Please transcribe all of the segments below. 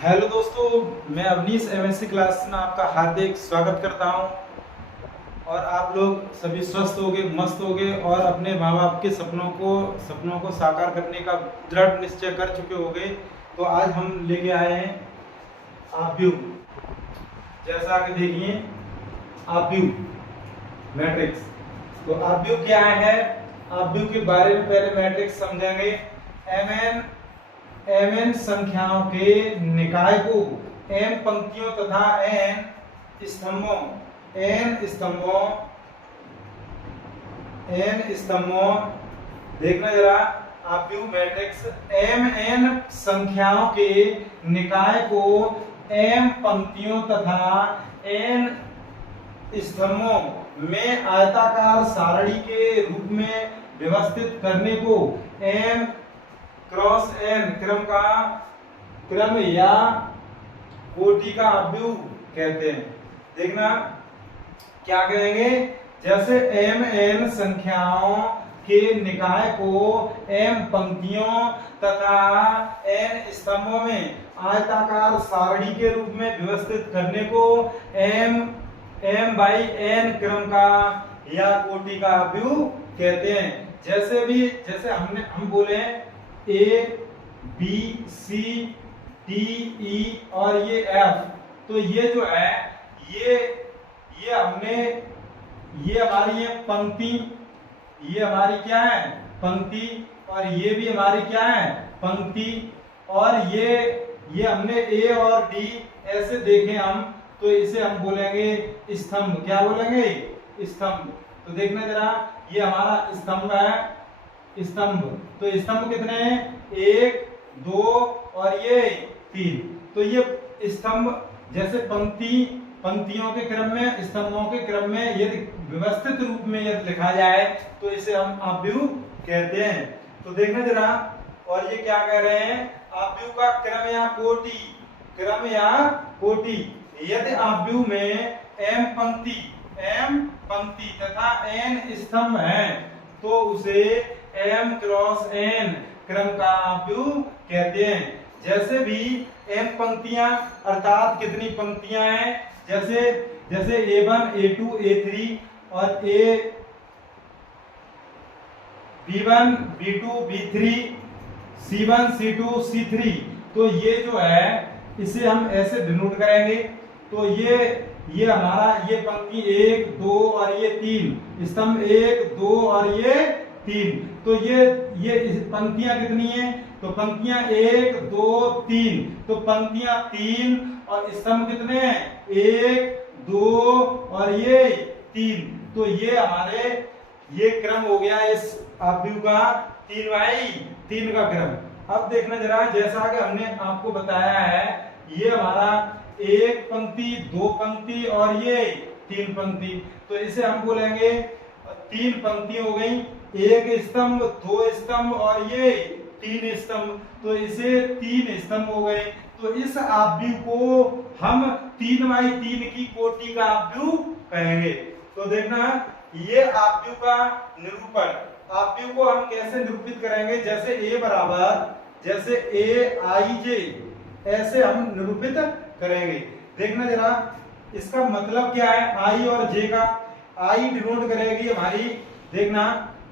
Hello दोस्तों, मैं Awanish MSc class में आपका हार्दिक स्वागत करता हूं। और आप लोग सभी स्वस्थ होगे, मस्त होगे और अपने माँ बाप के सपनों को साकार करने का दृढ़ निश्चय कर चुके होगे। तो आज हम लेके आए हैं आव्यूह। जैसा कि देखिए आव्यूह मैट्रिक्स। तो आव्यूह क्या है, आव्यूह के बारे में पहले मैट्रिक्स समझेंगे। mn संख्याओं के निकाय को m पंक्तियों तथा n स्तंभों देखना जरा। आव्यूह मैट्रिक्स mn संख्याओं के निकाय को m पंक्तियों तथा n स्तंभों में आयताकार सारणी के रूप में व्यवस्थित करने को m क्रॉस n क्रम या कोटि का आव्यूह कहते हैं। देखना क्या कहेंगे, जैसे mn संख्याओं के निकाय को m पंक्तियों तथा n स्तंभों में आयताकार सारणी के रूप में व्यवस्थित करने को m बाई n क्रम का या कोटि का आव्यूह कहते हैं। जैसे हम बोले A B C D E और ये F, तो ये जो है ये हमारी ये पंक्ति, ये हमारी क्या है पंक्ति, और ये भी हमारी क्या है पंक्ति, और ये हमने A और D ऐसे देखे हम, तो इसे हम बोलेंगे स्तंभ। क्या बोलेंगे? स्तंभ। तो देखना जरा, ये हमारा स्तंभ है, स्तंभ। तो स्तंभ कितने हैं? 1 2 और ये 3। तो ये स्तंभ जैसे पंक्तियों के क्रम में, स्तंभों के क्रम में यदि व्यवस्थित रूप में यदि लिखा जाए तो इसे हम आव्यूह कहते हैं। तो देखना जरा, और ये क्या कह रहे हैं, आव्यूह का क्रम या कोटि। यदि आव्यूह में m पंक्ति तथा n स्तंभ हैं तो उसे m क्रॉस n क्रम का आव्यूह कहते हैं। जैसे भी m पंक्तियां अर्थात कितनी पंक्तियां हैं, जैसे A1 A2 A3 और B1 B2 B3 C1 C2 C3, तो ये जो है इसे हम ऐसे डिनोट करेंगे। तो ये हमारा ये पंक्ति 1 2 और ये 3, स्तंभ 1 2 और ये 3। तो ये पंक्तियां कितनी हैं? तो पंक्तियां 1 2 3, तो पंक्तियां 3 और स्तंभ कितने हैं? 1 2 और ये 3। तो ये हमारे ये क्रम हो गया इस आव्यूह का 3/3 का क्रम। अब देखना जरा, जैसा कि हमने आपको बताया है, ये हमारा 1 पंक्ति 2 पंक्ति और ये 3 पंक्ति, तो इसे हम बोलेंगे 3 पंक्ति हो गई, 1 स्तंभ 2 स्तंभ और ये 3 स्तंभ, तो इसे 3 स्तंभ हो गए। तो इस आव्यूह को हम 3/3 की कोटि का आव्यूह कहेंगे। तो देखना, ये आव्यूह का निरूपण, आव्यूह को हम कैसे निरूपित करेंगे, जैसे A I J ऐसे हम निरूपित करेंगे। देखना जरा, इसका मतलब क्या है I और J का? I डिनोट करेगी हमारी, देखना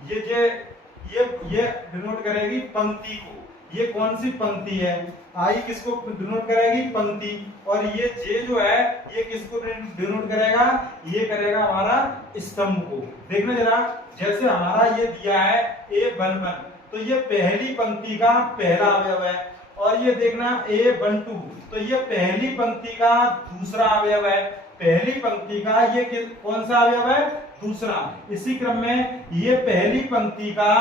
ये डिनोट करेगी पंक्ति को। ये कौन सी पंक्ति है? I किसको डिनोट करेगी? पंक्ति। और ये J जो है ये किसको डिनोट करेगा? ये करेगा हमारा स्तंभ को। देखना जरा, जैसे हमारा ये दिया है A11, तो ये पहली पंक्ति का पहला अवयव है, और ये देखना A12, तो ये पहली पंक्ति का दूसरा अवयव है। पहली पंक्ति का ये कौन सा अवयव है? दूसरा। इसी क्रम में ये पहली पंक्ति का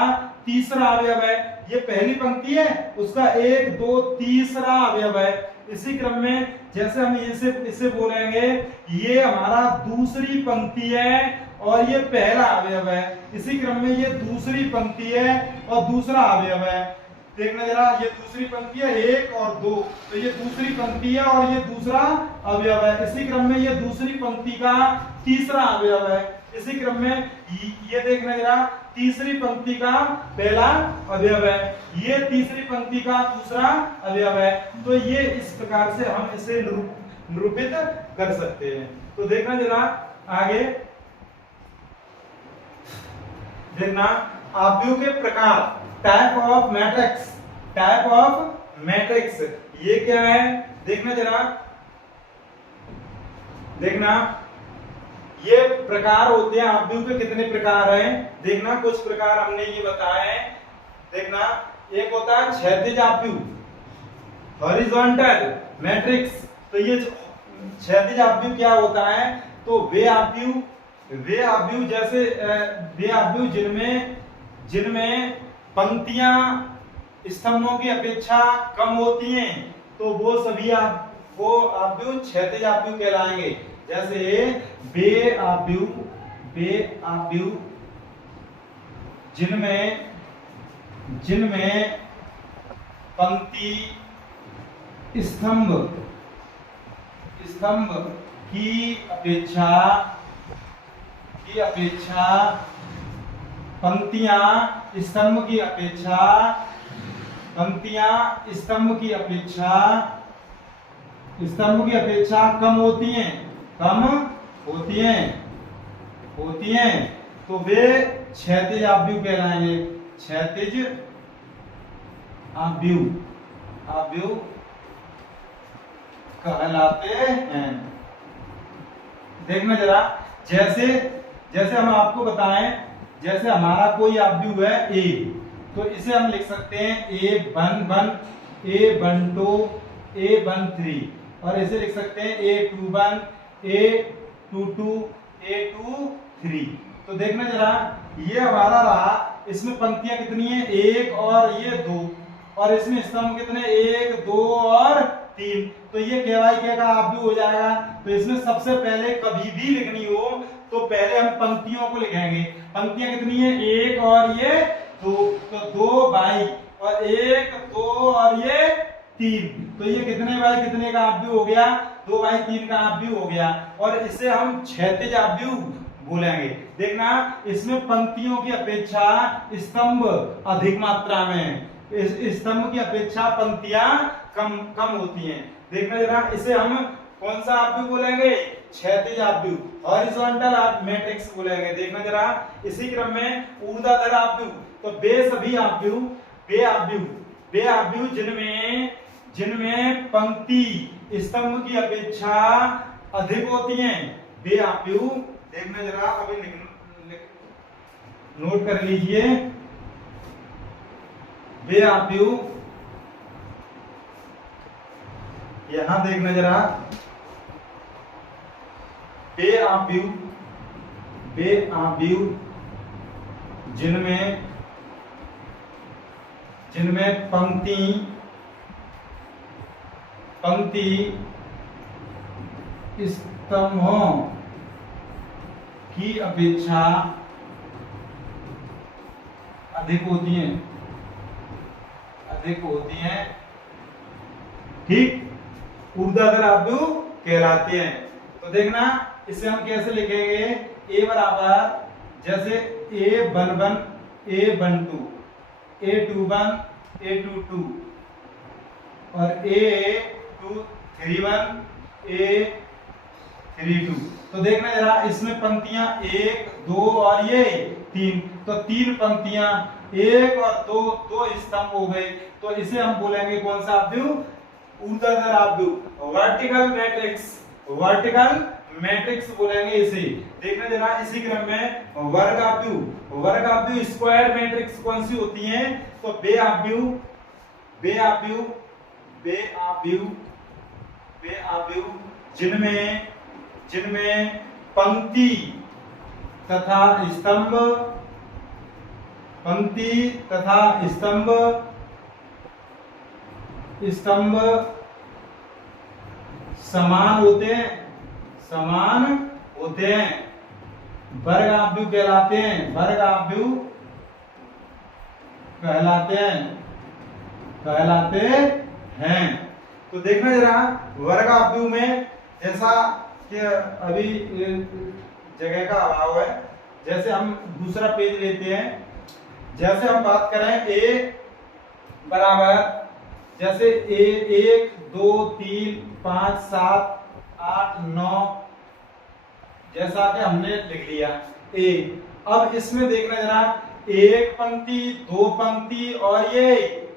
तीसरा अवयव है। ये पहली पंक्ति है, उसका 1 2 तीसरा अवयव है। इसी क्रम में जैसे हम इसे बोलेंगे, ये हमारा दूसरी पंक्ति है और ये पहला अवयव है। इसी क्रम में ये दूसरी पंक्ति है और दूसरा अवयव है। देखना जरा, ये दूसरी पंक्ति है 1 और 2, तो ये दूसरी पंक्ति है और ये दूसरा अवयव है। इसी क्रम में ये दूसरी पंक्ति का तीसरा अवयव है। इसी क्रम में ये देखना जरा, तीसरी पंक्ति का पहला अवयव है, ये तीसरी पंक्ति का दूसरा अवयव है। तो ये इस प्रकार से हम इसे निरूपित कर सकते हैं। तो देखना जरा आगे, देखना आव्यूह के प्रकार, type of matrix, type of matrix ये क्या है, देखना जरा, देखना ये प्रकार होते हैं आव्यूह के, कितने प्रकार हैं देखना, कुछ प्रकार हमने ये बताए हैं। देखना एक होता है क्षैतिज आव्यूह, हॉरिजॉन्टल मैट्रिक्स। तो ये क्षैतिज आव्यूह क्या होता है, तो वे आव्यूह जैसे वे आव्यूह जिनमें पंक्तियां स्तंभों की अपेक्षा कम होती हैं, तो वो सभी आव्यूह क्षैतिज आव्यूह कहलाएंगे। जैसे वे आव्यूह जिनमें पंक्ति स्तंभ की अपेक्षा पंक्तियां स्तंभ की अपेक्षा कम होती हैं, तो वे क्षैतिज आव्यूह कहलाएंगे। क्षैतिज आव्यूह कहलाते हैं। देखना जरा, जैसे हम आपको बताएं, जैसे हमारा कोई आव्यूह है A, तो इसे हम लिख सकते हैं A11, A12, A13, और इसे लिख सकते हैं A21, A22, A23। तो देखना जरा, ये हमारा रहा, इसमें पंक्तियां कितनी है, 1 और ये 2, और इसमें स्तंभ कितने, 1, 2 और 3। तो ये KY का आव्यूह हो जाएगा। तो इसमें सबसे पहले कभी भी लिखनी हो तो पहले हम पंक्तियों को लिखेंगे। पंक्तियां कितनी है, 1 और ये 2, तो 2 बाई, और 1, 2 और ये 3, तो ये कितने बाई कितने का आव्यूह हो गया, 2 बाई 3 का आव्यूह हो गया। और इसे हम क्षैतिज आव्यूह बोलेंगे। देखना इसमें पंक्तियों की अपेक्षा स्तंभ अधिक मात्रा में, स्तंभ की अपेक्षा पंक्तियां कम होती हैं। देखना जरा, इसे हम कौन सा आव्यूह बोलेंगे, क्षैतिज आव्यूह, हॉरिजॉन्टल मैट्रिक्स बोलेंगे। देखना जरा, इसी क्रम में ऊर्ध्वाधर आव्यूह, तो वे सभी आव्यूह जिनमें पंक्ति स्तंभ की अपेक्षा अधिक होती हैं, वे आव्यूह। देखना जरा, अभी नोट कर लीजिए, वे आव्यूह, यहां देखना जरा, वे आव्यूह जिनमें पंक्ति स्तंभों की अपेक्षा अधिक होती हैं, ठीक, ऊर्ध्वाधर आव्यूह कहलाते हैं। तो देखना इसे हम कैसे लिखेंगे, A बराबर, जैसे A11, A12, A21, A22, और A31, A32। तो देखना जरा, इसमें पंक्तियां 1, 2 और ये 3, तो 3 पंक्तियां, 1 और 2 स्तंभ हो गए। तो इसे हम बोलेंगे कौन सा आव्यूह, ऊर्ध्वाधर आव्यूह, वर्टिकल मैट्रिक्स बोलेंगे इसे। देखना जरा, इसी क्रम में वर्ग आव्यूह स्क्वायर मैट्रिक्स कौन सी होती हैं, तो वे आव्यूह जिनमें पंक्ति तथा स्तंभ समान होते हैं, वर्ग आव्यूह कहलाते हैं। तो देखना जरा, वर्ग आव्यूह में जैसा कि अभी जगह का अभाव है, जैसे हम दूसरा पेज लेते हैं, जैसे हम बात करें ए बराबर, जैसे ए 1 2 3 5 7 8 9, जैसा कि हमने लिख लिया ए। अब इसमें देखना जरा, एक पंक्ति, दो पंक्ति और ये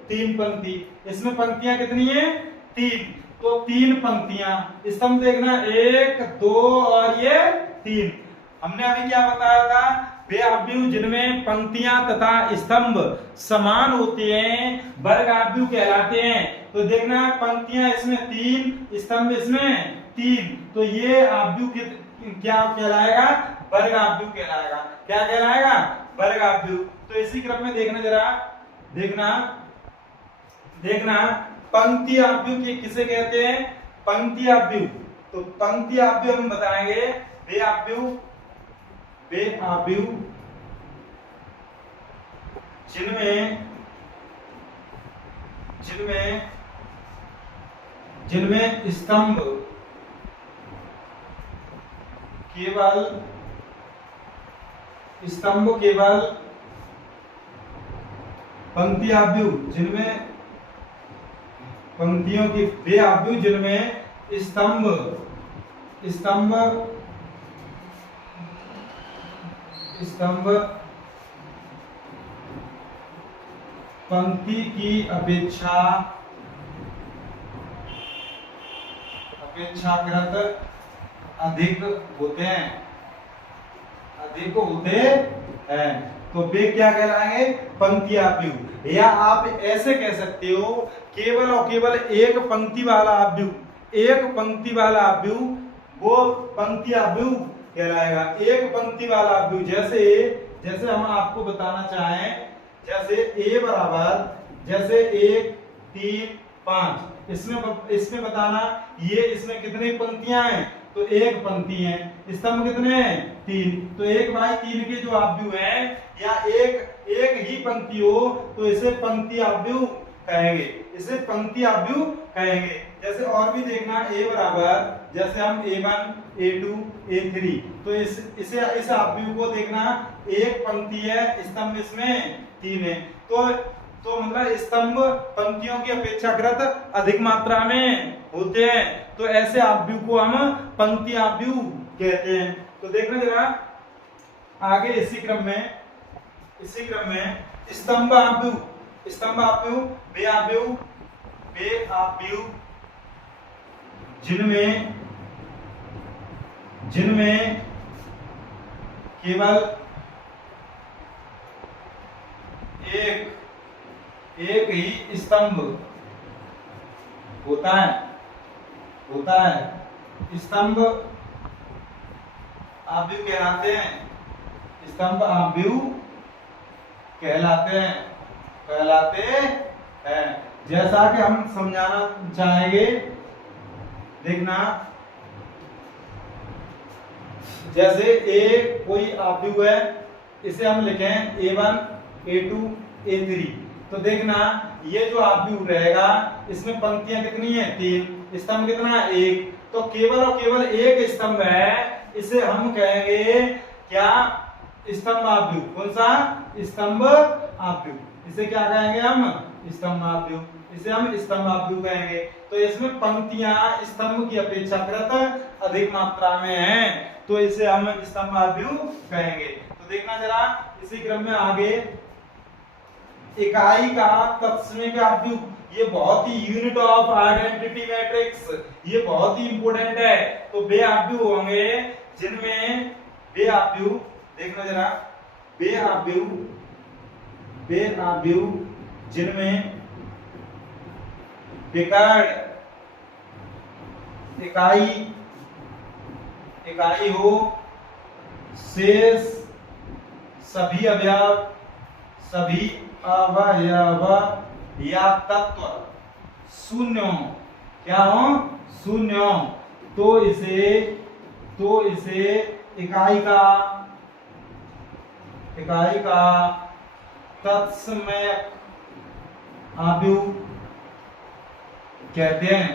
तीन पंक्ति। इसमें पंक्तियां कितनी है? 3। तो 3 पंक्तियां, स्तंभ देखना 1 2 और ये 3। हमने अभी क्या बताया था? वे आव्यूह जिनमें पंक्तियां तथा स्तंभ समान होते हैं वर्ग आव्यूह कहलाते हैं। तो देखना, पंक्तियां इसमें 3, स्तंभ इसमें 3, तो ये आव्यूह क्या कहलाएगा? वर्ग आव्यूह कहलाएगा। क्या कहलाएगा? वर्ग आव्यूह। तो इसी क्रम में देखना जरा, देखना पंक्ति आव्यूह किसे कहते हैं? पंक्ति आव्यूह। तो पंक्ति आव्यूह हम बताएंगे वे आव्यूह जिनमें स्तंभ केवल पंक्ति आव्यूह, जिनमें पंक्तियों की वे आव्यूह जिनमें स्तंभ पंक्ति की अपेक्षाकृत अधिक होते हैं। तो वे क्या कहलाएंगे? पंक्ति आव्यूह। या आप ऐसे कह सकते हो, केवल और केवल एक पंक्ति वाला आव्यूह वो पंक्ति आव्यूह कहलाएगा। एक पंक्ति वाला आव्यूह, जैसे हम आपको बताना चाहें, जैसे ए बराबर, जैसे 1 3 5, इसमें बताना ये इसमें कितनी पंक्तियां हैं? तो एक पंक्ति है। स्तंभ कितने हैं? 3। तो 1/3 के जो आव्यूह है, या एक ही पंक्ति हो तो इसे पंक्ति आव्यूह कहेंगे। जैसे और भी देखना, ए बराबर, जैसे हम A1 A2 A3, तो इस आव्यूह को देखना, एक पंक्ति है, स्तंभ इसमें 3 है। तो मतलब स्तंभ पंक्तियों की अपेक्षाकृत अधिक मात्रा में होते हैं। तो ऐसे आव्यूह को हम पंक्ति आव्यूह कहते हैं। तो देखना जरा आगे इसी क्रम में स्तंभ आव्यूह वे आव्यूह जिनमें केवल एक ही स्तंभ होता है। स्तंभ आव्यूह कहलाते हैं। जैसा कि हम समझाना चाहेंगे, देखना, जैसे ए कोई आव्यूह है, इसे हम लिखें A1 A2 A3। तो देखना, ये जो आव्यूह रहेगा, इसमें पंक्तियां कितनी है? 3, स्तंभ कितना? 1। तो केवल और केवल एक स्तंभ है, इसे हम कहेंगे क्या? स्तंभ आव्यूह। कौन सा? स्तंभ आव्यूह। इसे क्या कहेंगे हम? स्तंभ आव्यूह। इसे हम स्तंभ आव्यूह कहेंगे। तो इसमें पंक्तियां स्तंभ की अपेक्षाकृत अधिक मात्रा में हैं, तो इसे हम स्तंभ आव्यूह कहेंगे। तो देखना जरा इसी क्रम में आगे, इकाई का तत्समय का आव्यूह, ये बहुत ही यूनिट ऑफ आइडेंटिटी मैट्रिक्स, ये बहुत ही इंपॉर्टेंट है। तो वे आव्यूह होंगे जिनमें देखना जरा, वे आव्यूह जिनमें इकाई हो, शेष सभी अवयव या तत्व शून्य हो। क्या हो? शून्य हो। तो इसे इकाई का तत्समय आव्यूह कहते हैं।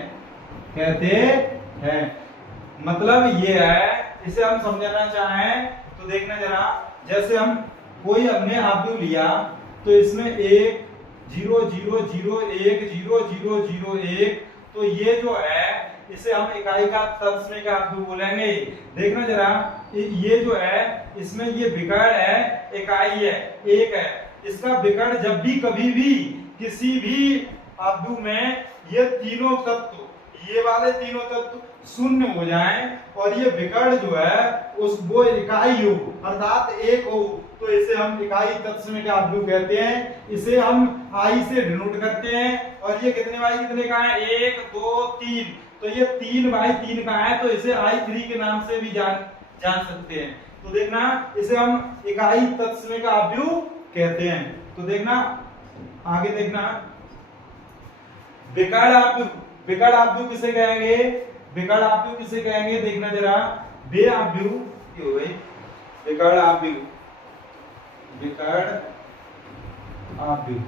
मतलब ये है, इसे हम समझना चाहें तो देखना जरा, जैसे हम कोई हमने आव्यूह लिया, तो इसमें 1 0 0 0 1 0 0 0 1, तो ये जो है इसे हम इकाई का तत्समय का आव्यूह बोलेंगे। देखना जरा, ये जो है इसमें ये विकर्ण है, इकाई है, एक है, इसका विकर्ण जब भी कभी भी किसी भी आव्यूह में ये तीनों तत्व, ये वाले तीनों तत्व शून्य हो जाएं और ये विकर्ण जो है उस वो इकाई हो अर्थात एक हो, तो इसे हम इकाई तत्समय का आव्यूह कहते हैं। इसे हम आई से डिनोट करते हैं। और ये कितने बाई कितने का है, 1 2 3, तो ये 3 बाई 3 का है, तो इसे I3 के नाम से भी जान सकते हैं। तो देखना, इसे हम इकाई तत्समय का आव्यूह कहते हैं। तो देखना आगे, देखना विकर्ण आव्यूह, विकर्ण आव्यूह किसे कहेंगे, विकर्ण आव्यूह किसे कहेंगे, देखना जरा, बे आव्यूह हो गई, विकर्ण आव्यूह, विकर्ण आव्यूह,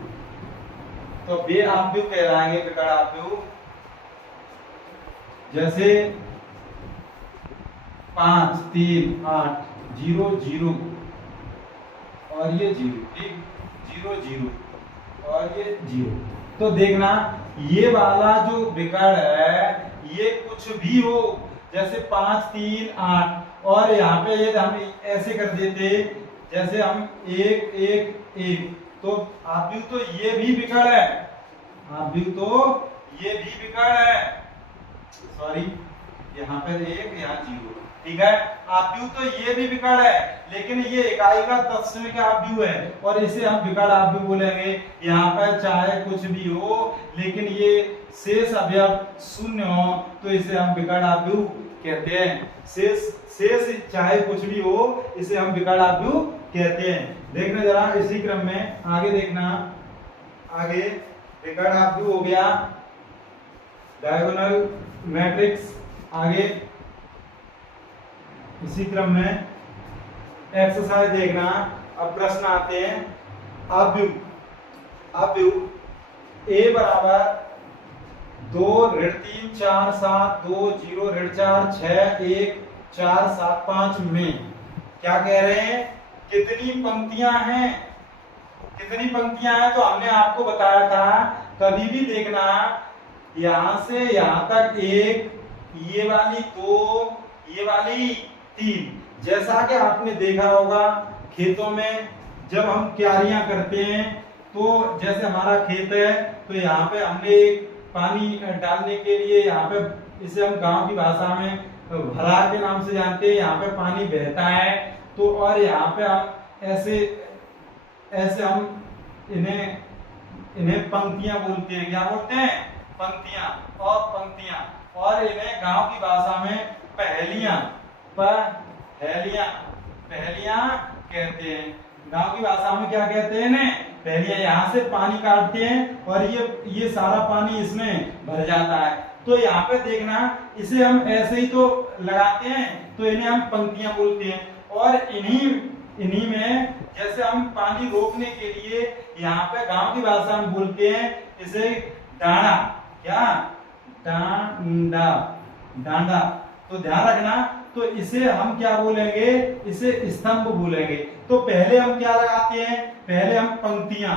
तो बे आव्यूह कहलाएंगे विकर्ण आव्यूह। जैसे 5 3 8 0 0 और ये 0, ठीक, 0 0 और ये 0, तो देखना ये वाला जो विकर्ण है ये कुछ भी हो, जैसे 5 3 8 और यहाँ पे ये हम ऐसे कर देते, जैसे हम 1 1 1, तो आव्यूह तो ये भी विकर्ण है, आव्यूह तो ये भी विकर्ण है, सॉरी यहाँ पे 1 यहाँ 0, ठीक है, आव्यूह तो ये भी विकर्ण है, लेकिन ये इकाई का तत्समय का आव्यूह है और इसे हम विकर्ण आव्यूह बोलेंगे। यहाँ पर चाहे कुछ भी हो लेकिन ये शेष अवयव शून्य हो, तो इसे हम विकर्ण आव्यूह कहते हैं। शेष चाहे कुछ भी हो, इसे हम विकर्ण आव्यूह कहते हैं। देखना जरा इसी क्रम में आगे, देखना आगे, विकर्ण आव्यूह हो गया, डायगोनल मैट्रिक्स, आगे इसी क्रम में एक्सरसाइज देखना। अब प्रश्न आते हैं, आव्यूह, आव्यूह ए बराबर 2 ऋण 3 4 7 2 0 ऋण 4 6 1 4 7 5 में क्या कह रहे हैं, कितनी पंक्तियां हैं, कितनी पंक्तियां हैं, तो हमने आपको बताया था, कभी भी देखना यहां से यहां तक 1, ये वाली 2, ये वाली 3, जैसा कि आपने देखा होगा खेतों में जब हम क्यारियां करते हैं, तो जैसे हमारा खेत है तो यहाँ पे हमने पानी डालने के लिए, यहाँ पे इसे हम गांव की भाषा में भरा के नाम से जानते हैं, यहाँ पे पानी बहता है, तो और यहाँ पे हम ऐसे ऐसे हम इन्हें पंक्तियां बोलते हैं, क्या बोलते हैं, पंक्तियां और पंक्तियां, और इन्हें गांव की भाषा में पहेलियां, पहेलियां कहते हैं। गांव की भाषा में क्या कहते हैं, ने पहेलियां। यहाँ से पानी काटते हैं और ये सारा पानी इसमें भर जाता है, तो यहाँ पे देखना इसे हम ऐसे ही तो लगाते हैं, तो इन्हें हम पंक्तियां बोलते हैं। और इन्हीं में जैसे हम पानी रोकने के लिए यहाँ पे गांव की भाषा में बोलते हैं इसे डांडा, क्या, डांडा, तो ध्यान रखना, तो इसे हम क्या बोलेंगे, इसे स्तंभ बोलेंगे। तो पहले हम क्या लगाते हैं, पहले हम पंक्तियां,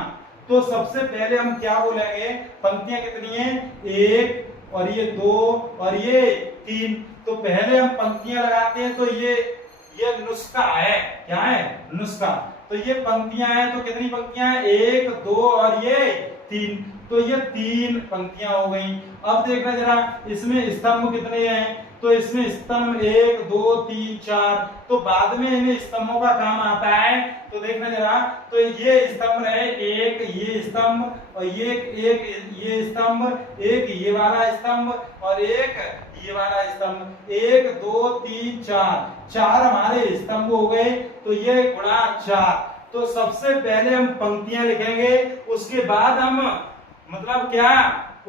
तो सबसे पहले हम क्या बोलेंगे, पंक्तियां कितनी है, 1 और ये 2 और ये 3, तो पहले हम पंक्तियां लगाते हैं, तो ये नुस्खा है, क्या है, नुस्खा। तो ये पंक्तियां हैं, तो कितनी पंक्तियां हैं, 1 2 और ये 3, तो ये 3 पंक्तियां हो गई। अब देखना जरा इसमें स्तंभ कितने हैं, तो इसमें स्तंभ 1 2 3 4, तो बाद में इन्हें स्तंभों का काम आता है। तो देखना जरा, तो ये स्तंभ है, एक ये स्तंभ और ये स्तंभ, एक ये वाला स्तंभ और एक ये वाला स्तंभ, 1 2 3 4 हमारे स्तंभ हो गए, तो ये गुणा 4। तो सबसे पहले हम पंक्तियां लिखेंगे, उसके बाद हम मतलब क्या,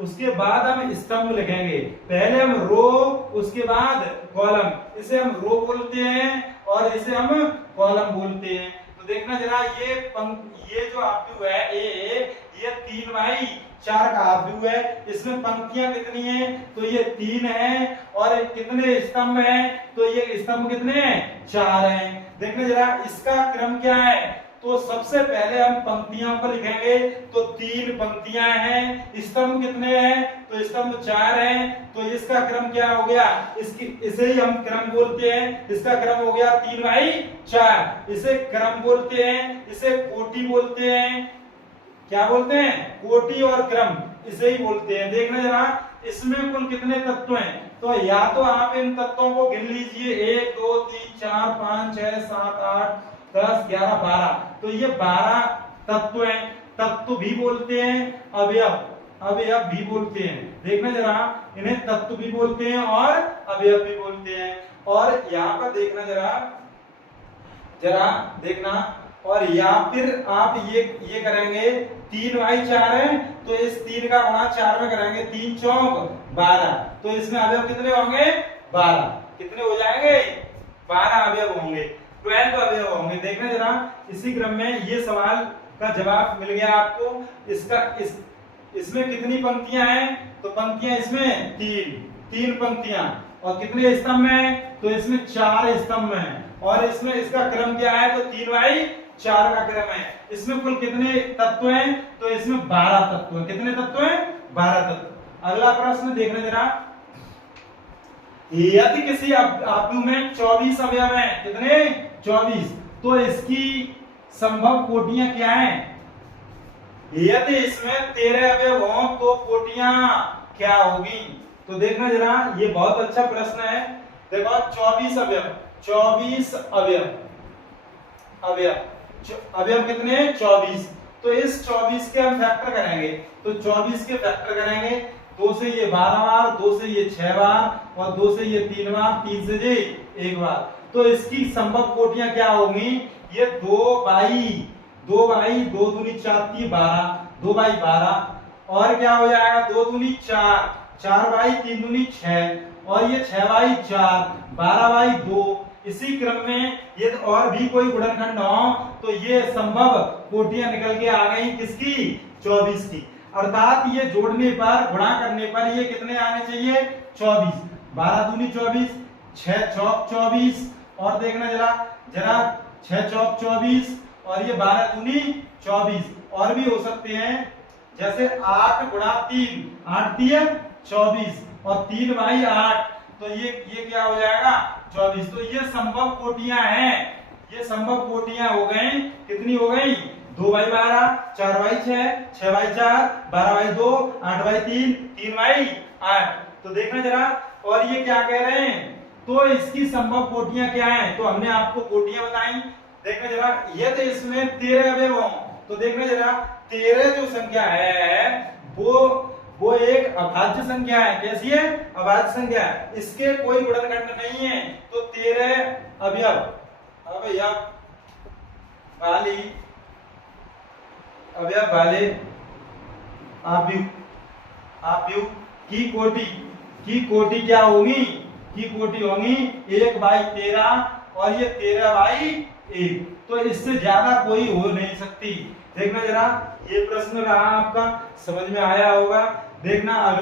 उसके बाद हम स्तंभ लिखेंगे। पहले हम रो, उसके बाद कॉलम, इसे हम रो बोलते हैं और इसे हम कॉलम बोलते हैं। तो देखना जरा ये जो आव्यूह है ये 3/4 का आव्यूह है। इसमें पंक्तियां कितनी हैं, तो ये 3 हैं और कितने स्तंभ हैं, तो ये स्तंभ कितने हैं, 4 हैं। देखना जरा इसका क्रम क्या है, तो सबसे पहले हम पंक्तियों को लिखेंगे। तो 3 पंक्तियां हैं, स्तंभ कितने हैं? तो स्तंभ 4 हैं। तो इसका क्रम क्या हो गया? इसे ही हम क्रम बोलते हैं। इसका क्रम हो गया 3/4। इसे क्रम बोलते हैं, इसे कोटि बोलते हैं। क्या बोलते हैं? कोटि और क्रम, इसे ही बोलते हैं। देखना जरा इसमें कुल कितने तत्व हैं। तो या तो आप इन तत्वों को गिन लीजिए, 1 2 3 4 5 6 7 8 10 11 12। तो ये 12 तत्व हैं। तत्व भी बोलते हैं, अवयव भी बोलते हैं। देखना जरा, इन्हें तत्व भी बोलते हैं और अवयव भी बोलते हैं। और यहाँ पर देखना जरा देखना, और या फिर आप ये करेंगे 3/4 है, तो इस 3 का गुणा 4 में करेंगे, 3 चौक 12। तो इसमें अवयव कितने होंगे? 12। कितने हो जाएंगे? 12 अवयव होंगे, 12 अवयव होंगे। देखना जरा इसी क्रम में ये सवाल का जवाब मिल गया आपको। इसमें कितनी पंक्तियां हैं? तो पंक्तियां इसमें 3 पंक्तियां। और कितने स्तंभ हैं? तो इसमें 4 स्तंभ हैं। और इसमें इसका क्रम क्या है? तो 3/4 का क्रम है। इसमें कुल कितने तत्व हैं? तो इसमें 12 तत्व हैं। कितने तत्व हैं? 12 तत्व। अगला प्रश्न देखना जरा, यदि किसी धातु में 24 अवयव हैं, कितने? 24, तो इसकी संभव कोटियां क्या हैं? यदि इसमें 13 अवयव हों तो कोटियां क्या होगी? तो देखना जरा, ये बहुत अच्छा प्रश्न है। देखो 24 अवयव कितने? 24। तो इस 24 के हम फैक्टर करेंगे। तो 24 के फैक्टर करेंगे, 2 से ये 12 बार, 2 से ये 6 बार, और 2 से ये 3 बार, 3 से ये 1 बार। तो इसकी संभव कोटियां क्या होंगी? ये 2 बाई 2 दूनी 4 3 12, 2/12। और क्या हो जाएगा? 2 दूनी 4, 4 बाई 3 दूनी 6, और ये 6/4, 12/2। इसी क्रम में यदि और भी कोई गुणनखंड हो तो ये संभव कोटियां निकल के आ गई किसकी? 24 की। अर्थात ये जोड़ने पर, गुणा करने पर ये कितने आने चाहिए? 24। 12 दूनी 24, 6 चौक 24, और देखना जरा 6 चौक 24, और ये 12 दूनी 24। और भी हो सकते हैं, जैसे 8 गुणा 3, 8 3 24, और 3/8। तो ये क्या हो जाएगा? 24। तो ये संभव कोटियां हैं। ये संभव कोटियां हो गई, कितनी हो गई? 2/12, 4/6, 6/4, 12/2, 8/3, 3/8। तो देखना जरा, और ये क्या कह रहे हैं? तो इसकी संभव कोटियां क्या हैं? तो हमने आपको कोटियां बताई। देखना जरा, यदि इसमें 13 अवयव हों, तो देखना जरा 13 जो संख्या है वो एक अभाज्य संख्या है। कैसी है? अभाज्य संख्या है। इसके कोई गुणनखंड नहीं है। तो 13 अवयव वाले आव्यूह की कोटि क्या होगी? की कोटि होगी 1/13, और ये 13/1। तो इससे ज्यादा कोई हो नहीं सकती। देखना जरा, ये प्रश्न रहा आपका, समझ में आया होगा। देखना